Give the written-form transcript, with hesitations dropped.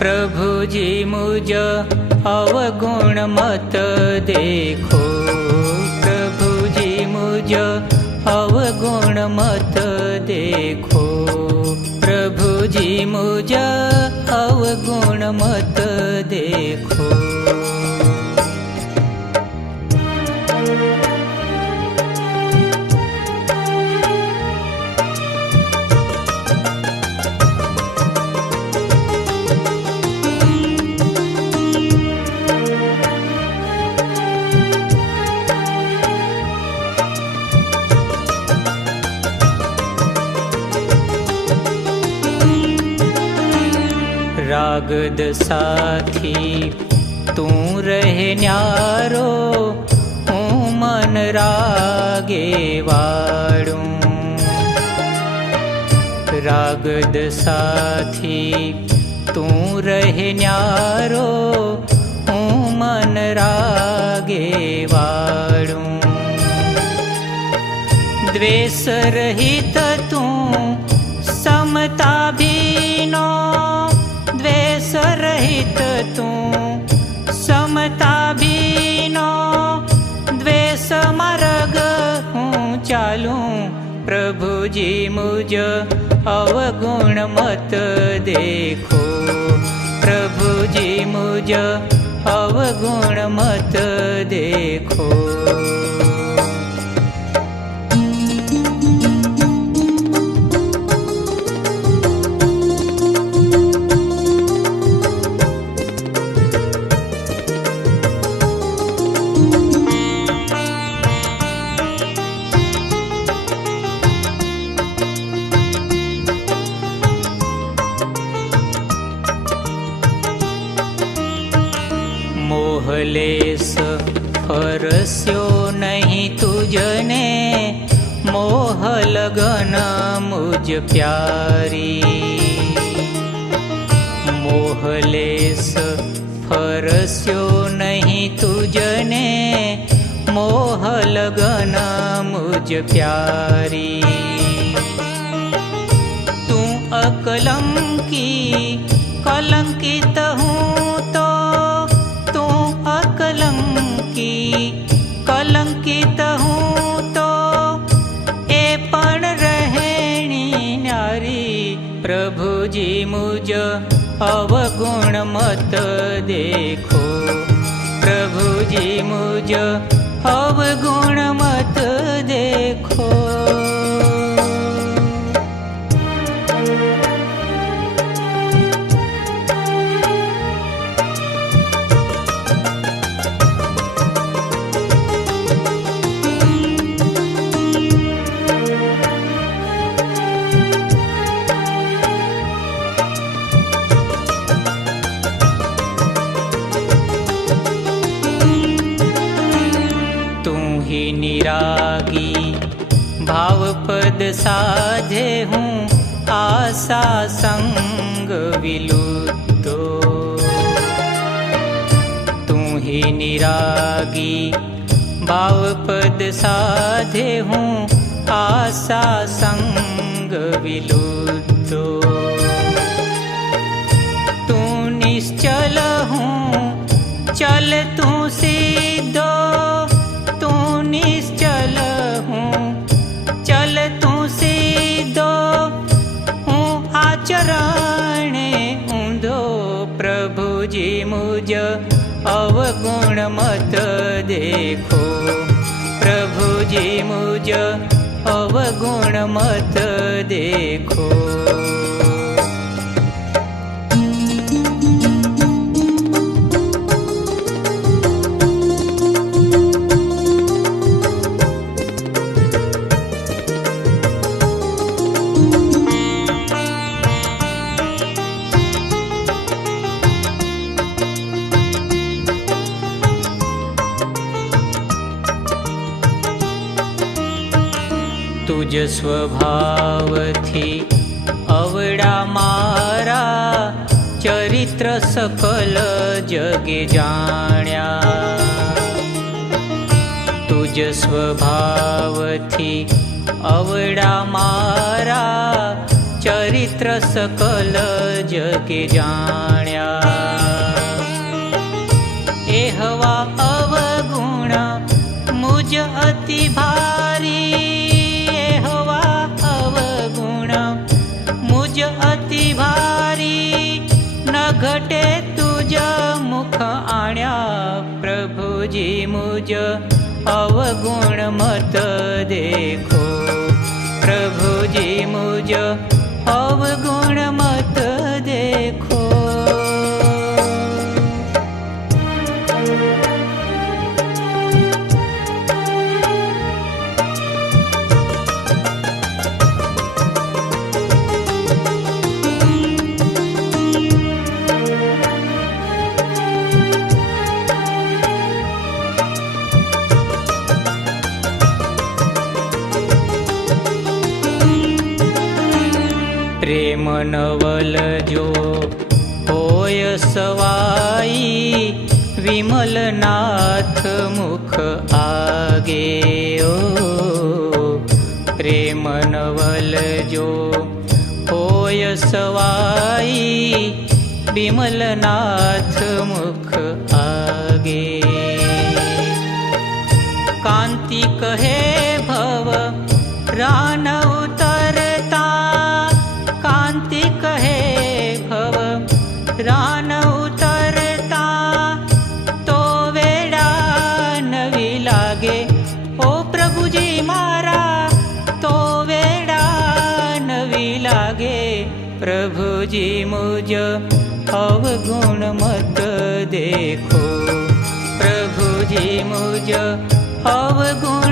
प्रभु जी मुझ अवगुण मत देखो, प्रभु जी मुझ अवगुण मत देखो, प्रभु जी मुझ अवगुण मत देखो। रागद साथी तू रहे न्यारो, हूँ मन रागे वाड़ू। रागद साथी तू रहे न्यारो, हूँ मन रागे वाड़ू। द्वेष रहित तू समता भीनो, द्वेष रहित तू समता भीनो, द्वेष मार्ग हूँ चालू। प्रभु जी मुझ अवगुण मत देखो, प्रभु जी मुझ अवगुण मत देखो। मोहलेस फरस्यो नहीं तुझने, मोह लगन मुझ प्यारी। मोहलेस फरस्यो नहीं तुझने, मोह लगन मुझ प्यारी। तू अकलंकी कलंकित हूँ तो, तू अकलंकी कलंकित हूँ तो, ए पण रहेणी नारी। प्रभु जी मुझ अवगुण मत देखो, प्रभु जी मुझ अवगुण मत देखो। निरागी भाव पद साधे हूँ, आशा संग विलुप्तो। तू ही निरागी भाव पद साधे हूँ, आशा संग विलुप्तो। तू निश्चल हूँ चल तू सिद्धो, निश्चल हूँ चल तू सीधो, हूँ आचरण ऊंधो। प्रभु जी मुझ अवगुण मत देखो, प्रभु जी मुझ अवगुण मत देखो। तुज स्वभाव थी अवड़ा मारा चरित्र सकल जगे जाण्या तुज स्वभाव थी अवड़ा मारा चरित्र सकल जगे जाण्या एहवा अवगुण मुझ अति भारी एहवा अवगुण मुझ अति भारी न घटे तुझ मुख आण्या प्रभुजी मुझ अवगुण मत देखो प्रभुजी मुझ अवगुण मत देखो। प्रेम नवल जो होय सवाई विमल नाथ मुख आगे ओ प्रेम नवल जो होय सवाई विमल नाथ मुख आगे कांति कहे भव रान उतरता कांति कहे भव रान उतरता तो वेड़ा नवी लागे ओ प्रभुजी मारा तो वेड़ा नवी लागे प्रभुजी मुझ अवगुण मत देखो प्रभुजी मुझ अवगुण